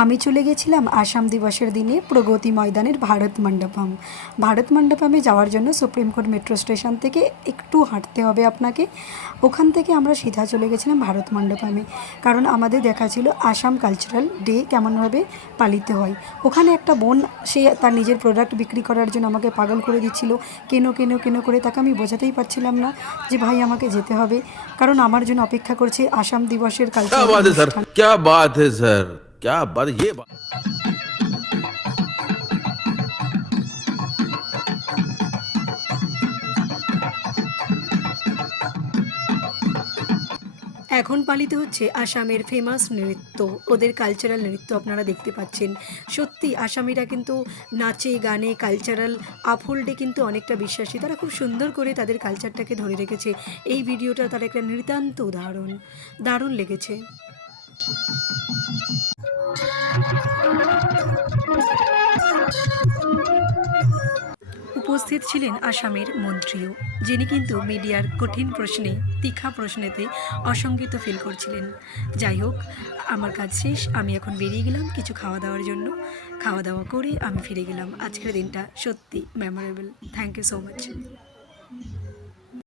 আমি চলে গেছিলাম আসাম দিবসের দিনে প্রগতি ময়দানের ভারত মণ্ডপমে যাওয়ার জন্য সুপ্রিম কোর্ট মেট্রো স্টেশন থেকে একটু হাঁটতে হবে আপনাকে। ওখান থেকে আমরা সিধা চলে গেছিলাম ভারত মণ্ডপমে, কারণ আমাদের দেখা ছিল আসাম কালচারাল ডে কেমনভাবে পালিত হয়। ওখানে একটা বোন, সে তার নিজের প্রোডাক্ট বিক্রি করার জন্য আমাকে পাগল করে দিচ্ছিল, কেন কেন কেন করে। তাকে আমি বোঝাতেই পারছিলাম না যে ভাই আমাকে যেতে হবে, কারণ আমার জন্য অপেক্ষা করছে আসাম দিবসের क्या কালচারাল बात है सर, অনুষ্ঠান। क्या बात है सर, क्या बात ये बात। এখন পালিত হচ্ছে আসামের ফেমাস নৃত্য, ওদের কালচারাল নৃত্য আপনারা দেখতে পাচ্ছেন। সত্যি আসামিরা কিন্তু নাচে গানে কালচারাল আপহোল্ডে কিন্তু অনেকটা বিশ্বাসী, তারা খুব সুন্দর করে তাদের কালচারটাকে ধরে রেখেছে। এই ভিডিওটা তার একটা নিতান্ত উদাহরণ, দারুণ লেগেছে। উপস্থিত ছিলেন আসামের মন্ত্রীও, যিনি কিন্তু মিডিয়ার কঠিন প্রশ্নে, তীখা প্রশ্নেতে অসঙ্গিত ফিল করছিলেন। যাই হোক, আমার কাজ শেষ, আমি এখন বেরিয়ে গেলাম কিছু খাওয়া দাওয়ার জন্য। খাওয়া দাওয়া করে আমি ফিরে গেলাম। আজকের দিনটা সত্যি memorable. Thank you so much.